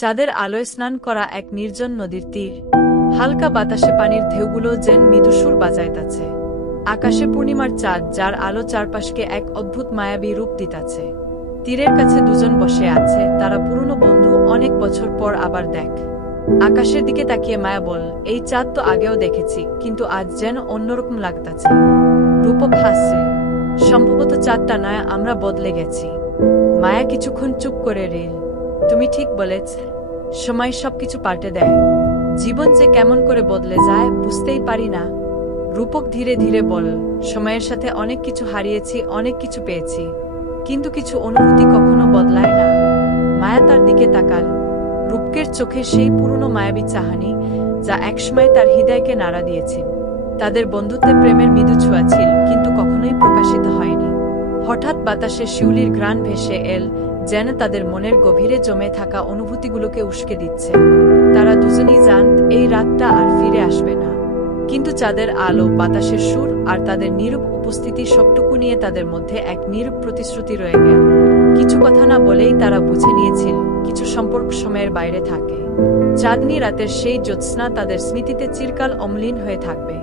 চাঁদের আলোয় স্নান করা এক নির্জন নদীর তীর। হালকা বাতাসে পানির ঢেউগুলো যেন মৃদুসুর বাজাইতাছে। আকাশে পূর্ণিমার চাঁদ, যার আলো চারপাশকে এক অদ্ভুত মায়াবী রূপ দিতাছে। তীরের কাছে দুজন বসে আছে, তারা পুরনো বন্ধু, অনেক বছর পর আবার দেখ। আকাশের দিকে তাকিয়ে মায়া বল, এই চাঁদ তো আগেও দেখেছি, কিন্তু আজ যেন অন্যরকম লাগতাছে। রূপক হাসছে, সম্ভবত চাঁদটা নয়, আমরা বদলে গেছি। মায়া কিছুক্ষণ চুপ করে রইল। তুমি ঠিক বলেছ, সময় সবকিছু পাল্টে দেয়। জীবন যে কেমন করে বদলে যায় বুঝতেই পারি না। রূপক ধীরে ধীরে বল, সময়ের সাথে অনেক কিছু হারিয়েছি, অনেক কিছু পেয়েছি, কিন্তু কিছু অনুভূতি কখনো বদলায় না। মায়া তার দিকে তাকাল। রূপকের চোখে সেই পুরনো মায়াবী চাহানি, যা একসময় তার হৃদয়কে নাড়া দিয়েছিল। তাদের বন্ধুত্বে প্রেমের মৃদু ছোঁয়া ছিল, কিন্তু কখনোই প্রকাশিত হয়নি। হঠাৎ বাতাসে শিউলির ঘ্রাণ ভেসে এল, যেন তাদের মনের গভীরে জমে থাকা অনুভূতিগুলোকে উস্কে দিচ্ছে। তারা দুজনেই জানত এই রাতটা আর ফিরে আসবে না, কিন্তু চাঁদের আলো, বাতাসের সুর আর তাদের নীরব উপস্থিতি সবটুকু নিয়ে তাদের মধ্যে এক নীরব প্রতিশ্রুতি রয়ে গেল। কিছু কথা না বলেই তারা বুঝে নিয়েছিল, কিছু সম্পর্ক সময়ের বাইরে থাকে। চাঁদনি রাতের সেই জ্যোৎস্না তাদের স্মৃতিতে চিরকাল অম্লিন হয়ে থাকবে।